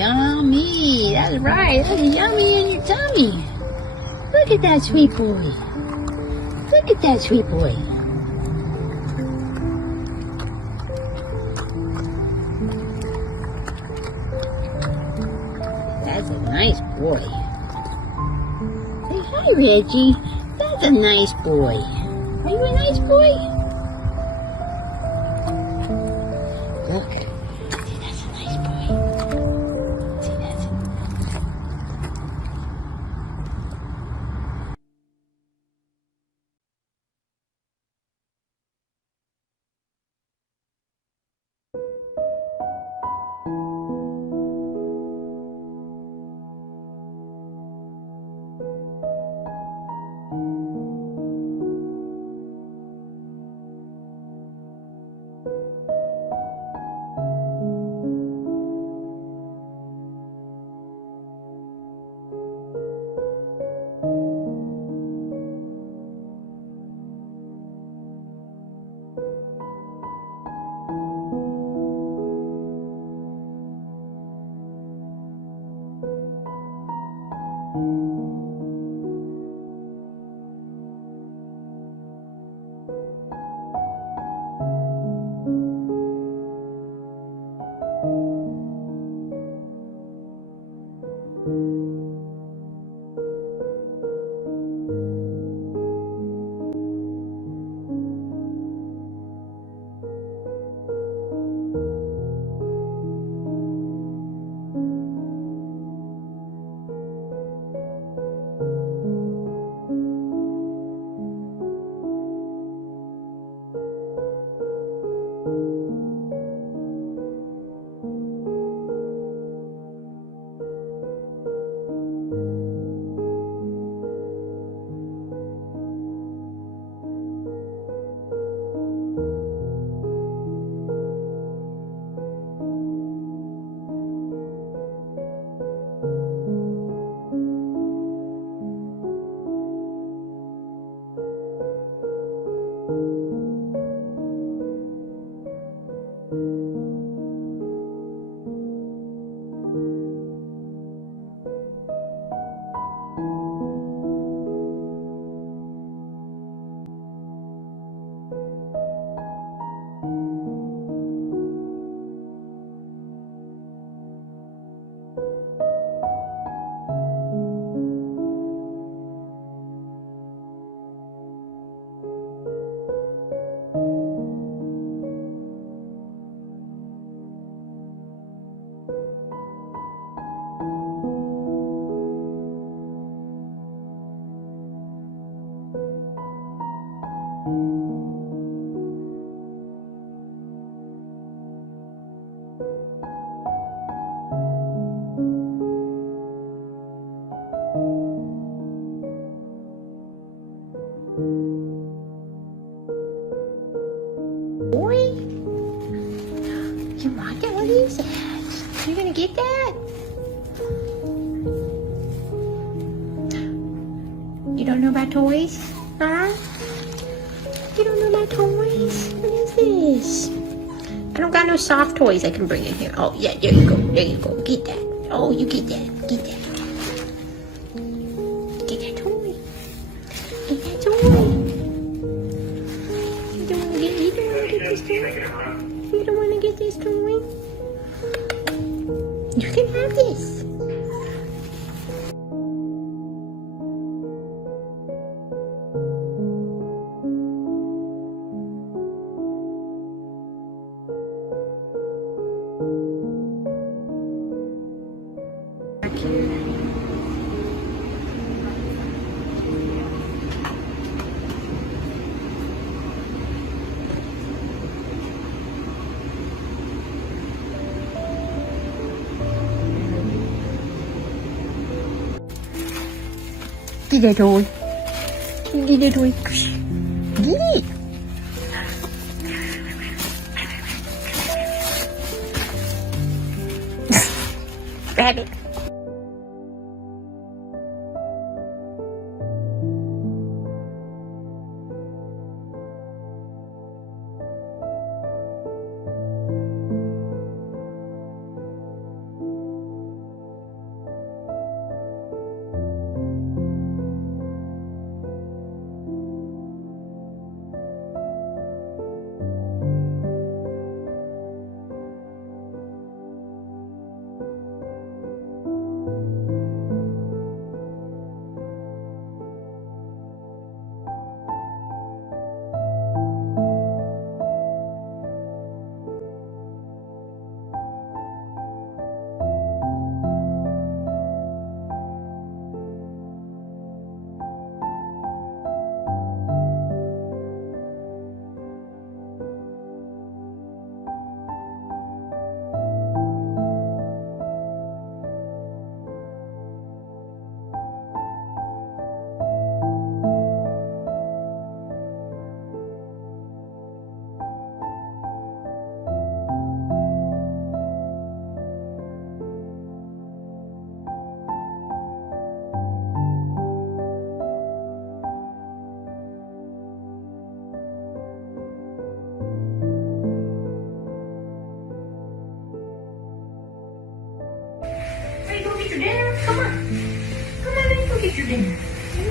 Yummy. That's right. That's yummy in your tummy. Look at that sweet boy. Look at that sweet boy. That's a nice boy. Say hi, Reggie. That's a nice boy. Are you a nice boy? Look. See, that's a nice boy. See, that's a... Boy? You want that? What is that? You gonna get that? You don't know about toys? Huh? You don't know about toys? What is this? I don't got no soft toys I can bring in here. Oh, yeah, there you go. There you go. Get that. Oh, you get that. Get that. Get that toy. Get that toy. You don't want to get this toy? You don't want to get this toy? You can have this. Get that toy. Get that toy. Get it. Grab it.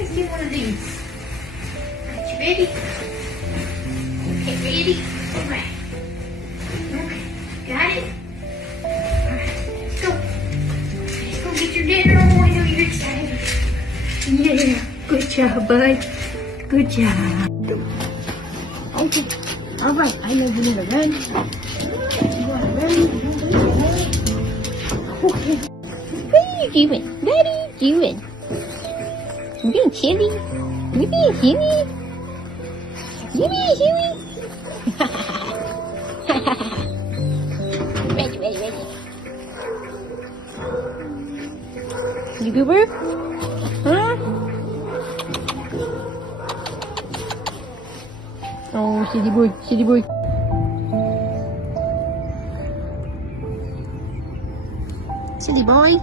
let's do one of these. Alright, you ready? Okay, ready? Alright. Okay, got it? Alright, let's go. Let's go get your dinner. Oh, I know you're excited. Yeah, good job, bud. Good job. Okay, alright, I know you wanna run. You wanna run? Okay. What are you doing? What are you doing? You being silly? You being silly? You being silly? Ready. You goober? Huh? Oh, silly boy. Silly boy.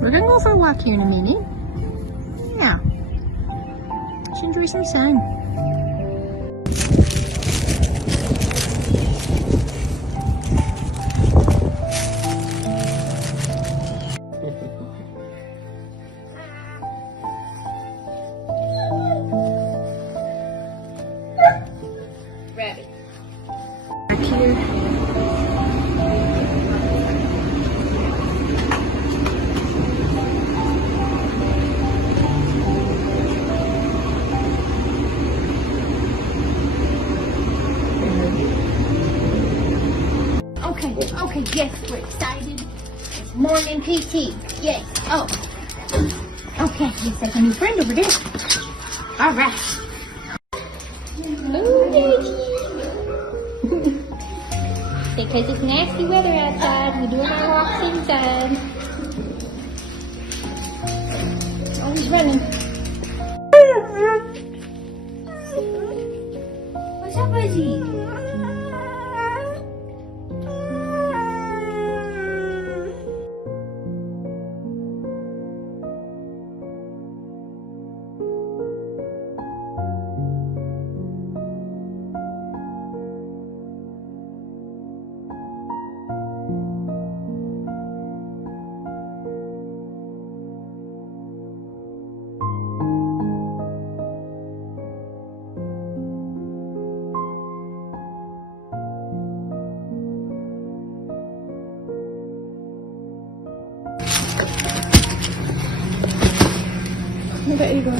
We're gonna go for a walk here in a minute. Yeah. Let's enjoy some sun. Rabbit. Back here. Okay, yes, we're excited. It's morning PT. Yes. Oh. Okay, yes, like a new friend over there. All right. Oh, Reggie. Because it's nasty weather outside, we're doing our walks inside. Oh, he's running. What's up, Reggie? There you go.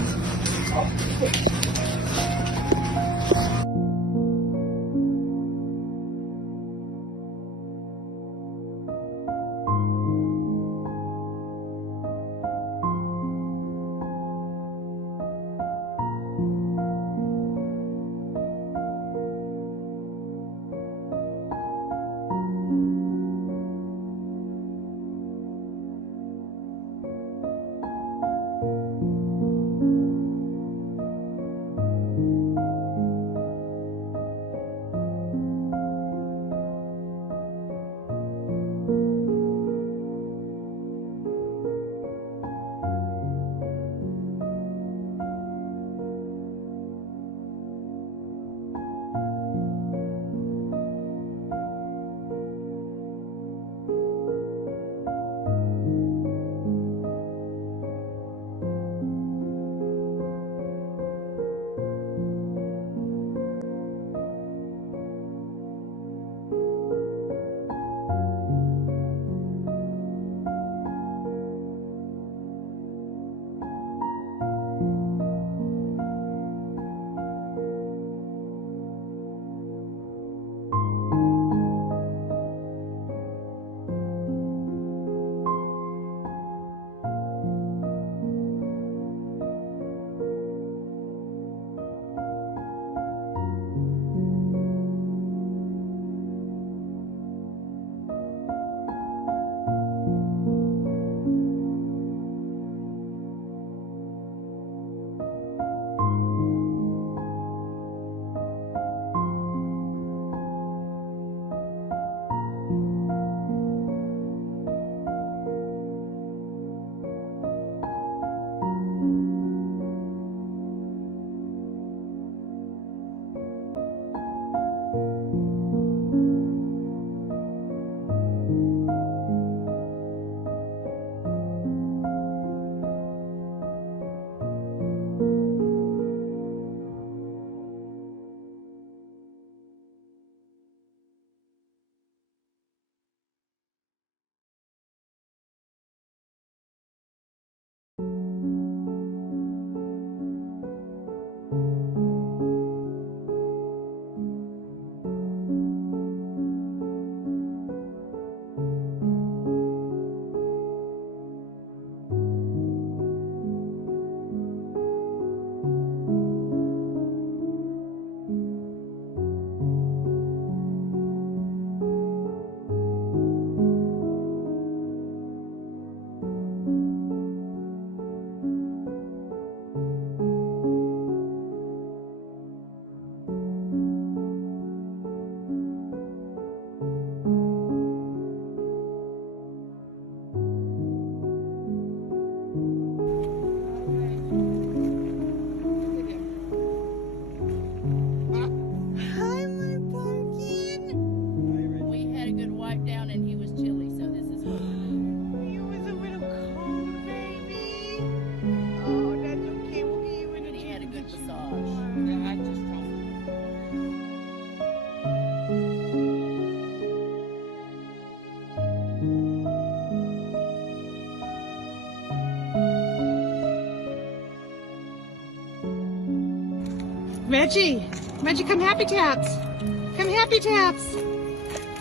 Reggie, come happy taps. Come happy taps.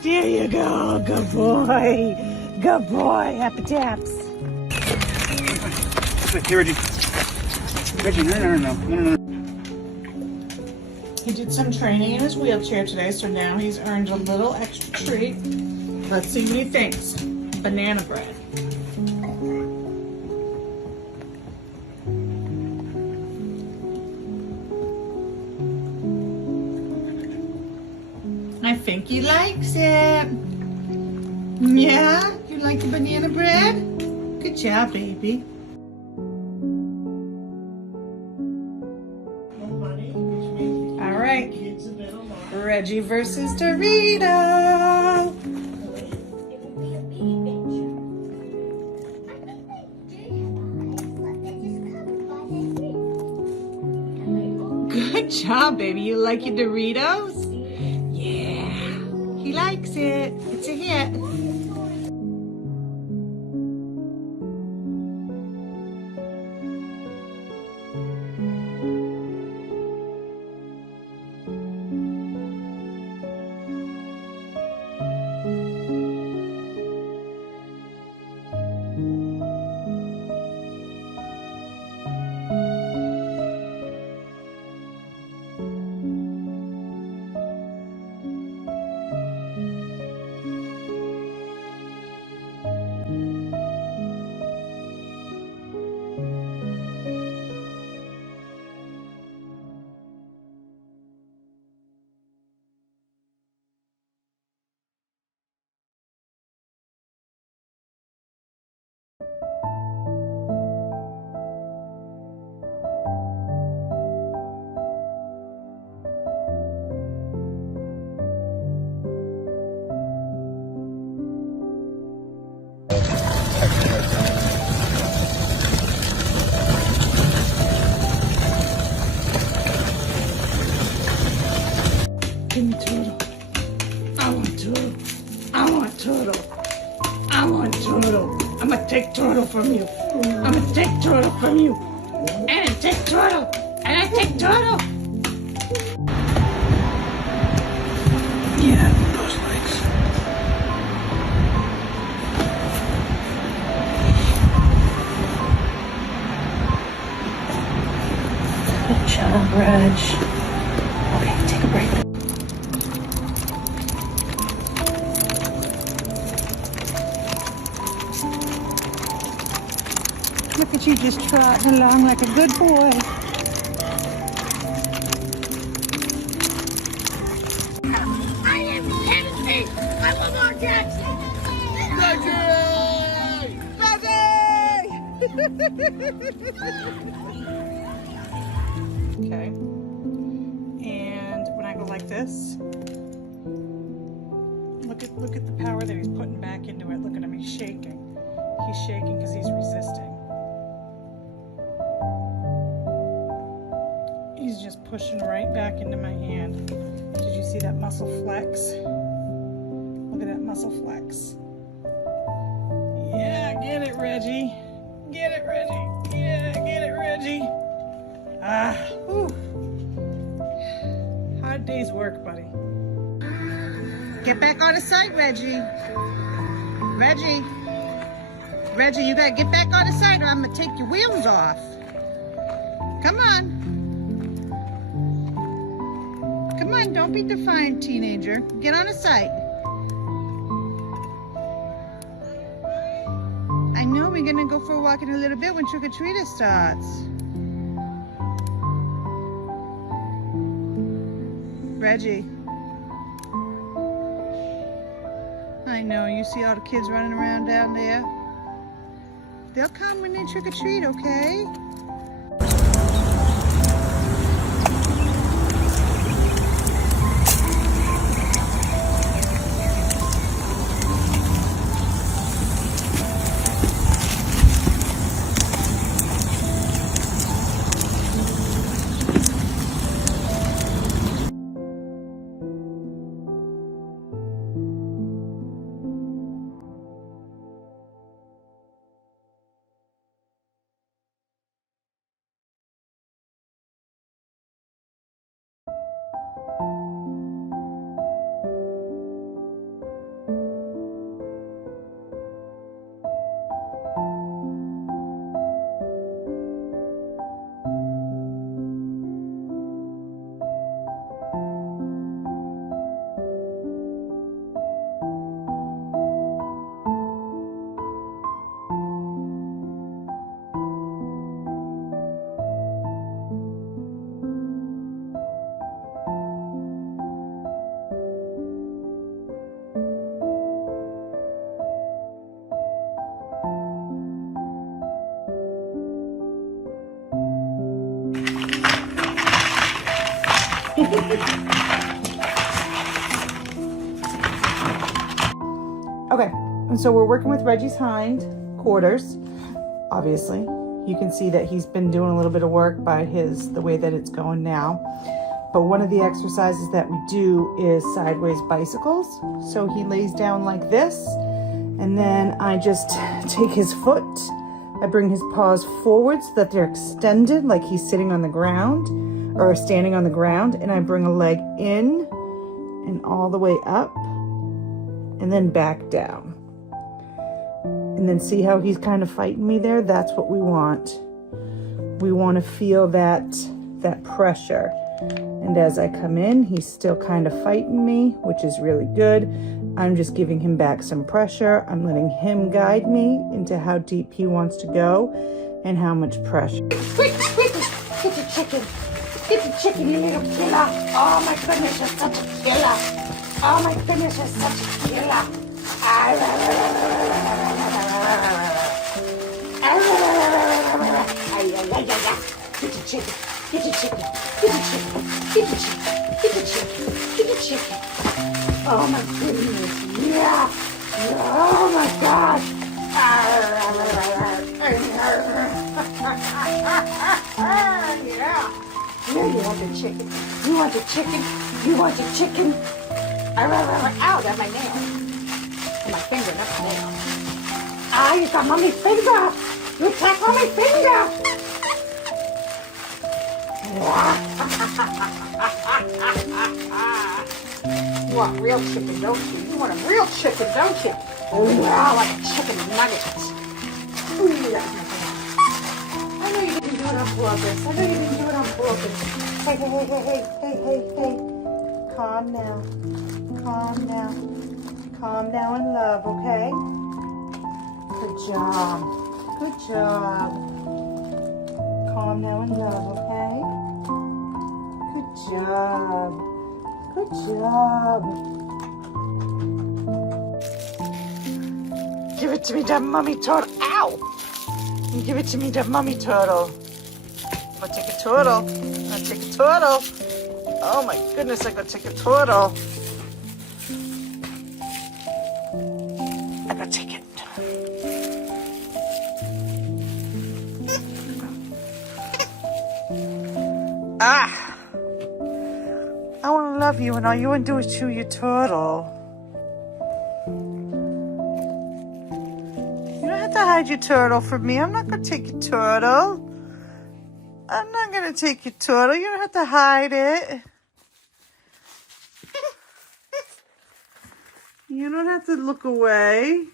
There you go, good boy. Good boy, happy taps. Here, Reggie. Reggie, no. He did some training in his wheelchair today, so now he's earned a little extra treat. Let's see what he thinks. Banana bread. I think he likes it. Yeah? You like the banana bread? Good job, baby. All right. Reggie versus Dorito. Good job, baby. You like your Doritos? Yeah. He likes it. It's a hit. Give me Turtle. I want Turtle. I want Turtle. I want Turtle. I'm gonna take Turtle from you. I'm gonna take Turtle from you. And I take Turtle. And I take Turtle. Yeah, those legs. Good job, Reg. Okay, take a break. Look at you just trotting along like a good boy. I am Kennedy. I'm Lamar Jackson. Okay. And when I go like this, look at the power that he's putting back into it. Look at him, he's shaking. He's shaking because he's resisting. He's just pushing right back into my hand. Did you see that muscle flex? Look at that muscle flex. Yeah, get it, Reggie. Get it, Reggie. Yeah, get it, Reggie. Ah, whew. Hard day's work, buddy. Get back on the site, Reggie. Reggie, you gotta get back on the site or I'm gonna take your wheels off. Come on. Come on, don't be defiant, teenager. Get on the site. I know we're gonna go for a walk in a little bit when trick-or-treater starts. Reggie. I know, you see all the kids running around down there? They'll come when they trick-or-treat, okay? Okay, and so we're working with Reggie's hind quarters. Obviously, you can see that he's been doing a little bit of work by the way that it's going now. But one of the exercises that we do is sideways bicycles. So he lays down like this, and then I just take his foot. I bring his paws forward so that they're extended, like he's sitting on the ground or standing on the ground. And I bring a leg in and all the way up and then back down. And then see how he's kind of fighting me there? That's what we want. We want to feel that pressure. And as I come in, he's still kind of fighting me, which is really good. I'm just giving him back some pressure. I'm letting him guide me into how deep he wants to go and how much pressure. Quick, quick, get the chicken. Get the chicken, you little killer. Oh my goodness, you're such a killer. Oh my goodness, you're such a killer. Get the chicken. Get the chicken. Get the chicken. Get the chicken. Get the chicken. Get the chicken. Oh my goodness. Yeah. Oh my God. Yeah. Yeah, you want the chicken. You want the chicken. You want the chicken. Ow, that's my nail. My finger, that's my nail. Ah, you got mommy's finger. You attacked mommy's finger. You want real chicken, don't you? You want a real chicken, don't you? Yeah, like a chicken nugget. I know you didn't do it on purpose. I know you didn't do it on purpose. Hey, hey, hey, hey, hey, hey, hey. Calm now. Calm now. Calm down and love, okay? Good job. Good job. Calm now and love, okay? Good job. Good job. Give it to me, that mummy turtle. Ow! Give it to me, that mummy turtle. I'm gonna take a turtle. I'm gonna take a turtle. Oh my goodness, I'm gonna take a turtle. I'm gonna take it. Ah! I want to love you, and all you want to do is chew your turtle. You don't have to hide your turtle from me. I'm not going to take your turtle. I'm not going to take your turtle. You don't have to hide it. You don't have to look away.